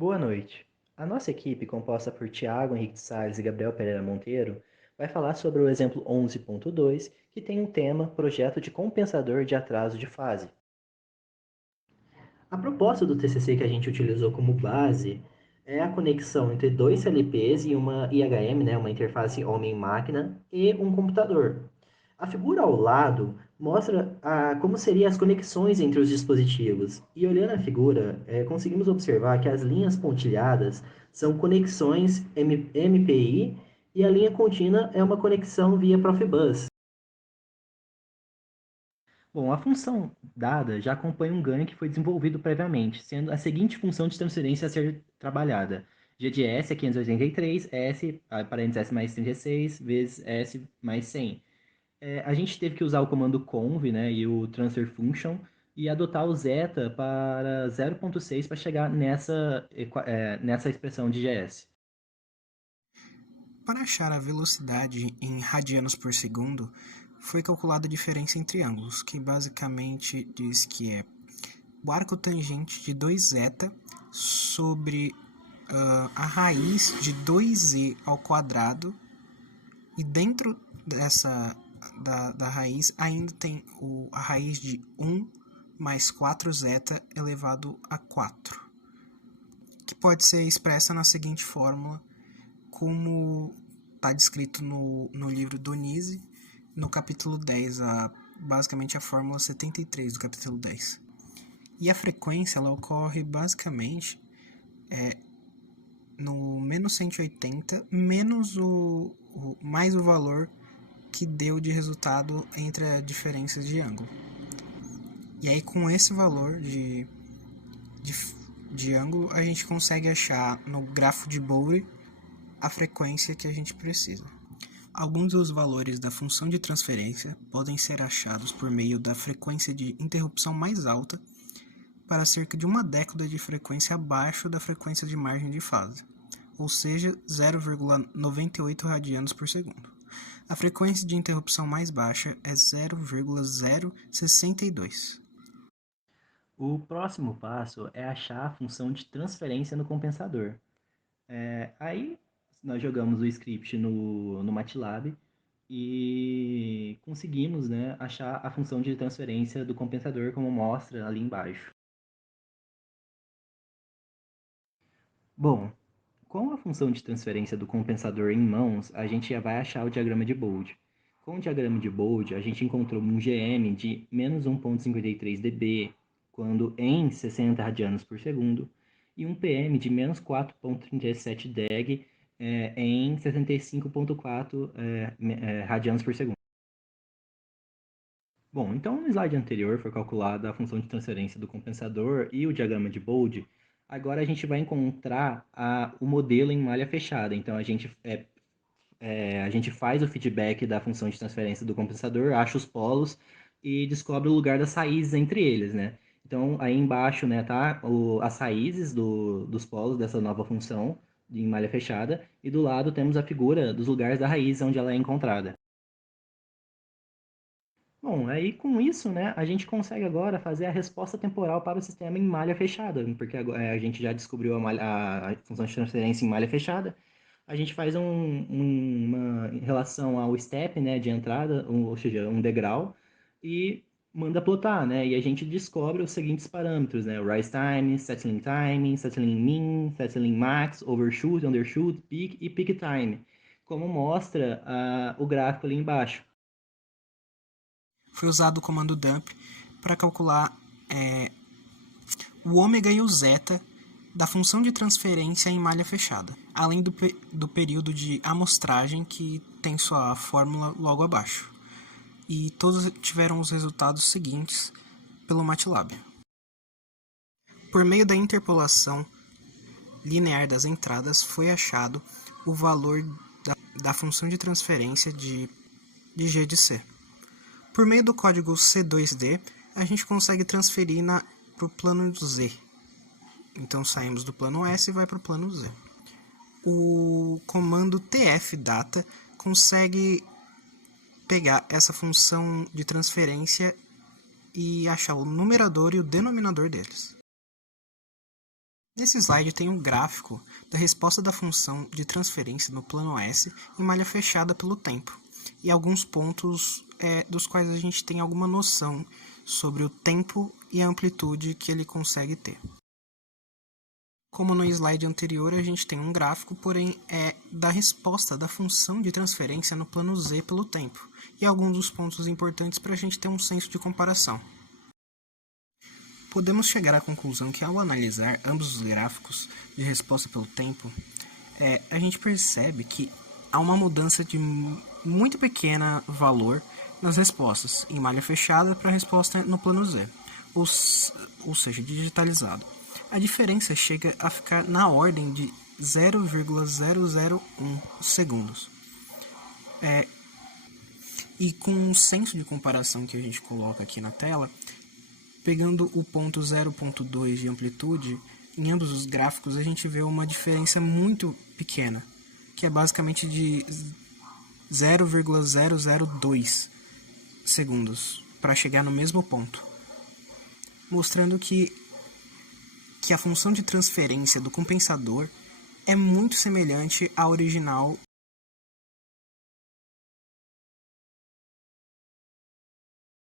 Boa noite. A nossa equipe, composta por Tiago Henrique de Salles e Gabriel Pereira Monteiro, vai falar sobre o exemplo 11.2, que tem um tema Projeto de Compensador de Atraso de Fase. A proposta do TCC que a gente utilizou como base é a conexão entre dois CLPs e uma IHM, né, uma interface homem-máquina, e um computador. A figura ao lado mostra como seriam as conexões entre os dispositivos. E olhando a figura, conseguimos observar que as linhas pontilhadas são conexões MPI e a linha contínua é uma conexão via Profibus. Bom, a função dada já acompanha um ganho que foi desenvolvido previamente, sendo a seguinte função de transferência a ser trabalhada. G de S é 583, S, parênteses S mais 36, vezes S mais 100. A gente teve que usar o comando conv, né, e o transfer function, e adotar o zeta para 0.6 para chegar nessa expressão de GS. Para achar a velocidade em radianos por segundo, foi calculada a diferença entre ângulos, que basicamente diz que é o arco tangente de 2 zeta sobre a raiz de 2e ao quadrado, e dentro dessa da raiz ainda tem a raiz de 1 mais 4 zeta elevado a 4, que pode ser expressa na seguinte fórmula, como está descrito no livro do Nise, no capítulo 10, basicamente a fórmula 73 do capítulo 10. E a frequência ela ocorre basicamente no menos 180 menos mais o valor que deu de resultado entre as diferenças de ângulo. E aí com esse valor de ângulo a gente consegue achar no grafo de Boole a frequência que a gente precisa. Alguns dos valores da função de transferência podem ser achados por meio da frequência de interrupção mais alta para cerca de uma década de frequência abaixo da frequência de margem de fase, ou seja, 0,98 radianos por segundo. A frequência de interrupção mais baixa é 0,062. O próximo passo é achar a função de transferência no compensador. Aí nós jogamos o script no MATLAB e conseguimos, né, achar a função de transferência do compensador como mostra ali embaixo. Bom, com a função de transferência do compensador em mãos, a gente já vai achar o diagrama de Bode. Com o diagrama de Bode, a gente encontrou um GM de menos 1,53 dB, quando em 60 radianos por segundo, e um PM de menos 4,37 deg em 75,4 radianos por segundo. Bom, então no slide anterior foi calculada a função de transferência do compensador e o diagrama de Bode. Agora a gente vai encontrar o modelo em malha fechada. Então a gente faz o feedback da função de transferência do compensador, acha os polos e descobre o lugar das raízes entre eles, né? Então aí embaixo, né, tá as raízes dos polos dessa nova função em malha fechada e do lado temos a figura dos lugares da raiz onde ela é encontrada. Bom, aí com isso, né, a gente consegue agora fazer a resposta temporal para o sistema em malha fechada, porque a gente já descobriu a função de transferência em malha fechada. A gente faz uma relação ao step, né, de entrada, ou seja, um degrau, e manda plotar, né, e a gente descobre os seguintes parâmetros, né, o rise time, settling min, settling max, overshoot, undershoot, peak e peak time, como mostra o gráfico ali embaixo. Foi usado o comando dump para calcular o ômega e o zeta da função de transferência em malha fechada, além do período de amostragem que tem sua fórmula logo abaixo. E todos tiveram os resultados seguintes pelo MATLAB. Por meio da interpolação linear das entradas, foi achado o valor da função de transferência de G de C. Por meio do código C2D, a gente consegue transferir para o plano Z. Então saímos do plano S e vai para o plano Z. O comando tfdata consegue pegar essa função de transferência e achar o numerador e o denominador deles. Nesse slide tem um gráfico da resposta da função de transferência no plano S em malha fechada pelo tempo, e alguns pontos dos quais a gente tem alguma noção sobre o tempo e a amplitude que ele consegue ter. Como no slide anterior, a gente tem um gráfico, porém da resposta da função de transferência no plano Z pelo tempo, e alguns dos pontos importantes para a gente ter um senso de comparação. Podemos chegar à conclusão que, ao analisar ambos os gráficos de resposta pelo tempo, a gente percebe que há uma mudança de muito pequeno valor nas respostas em malha fechada para a resposta no plano Z, ou seja, digitalizado. A diferença chega a ficar na ordem de 0,001 segundos. E com o senso de comparação que a gente coloca aqui na tela, pegando o ponto 0,2 de amplitude, em ambos os gráficos a gente vê uma diferença muito pequena, que é basicamente de 0,002 segundos para chegar no mesmo ponto, mostrando que a função de transferência do compensador é muito semelhante à original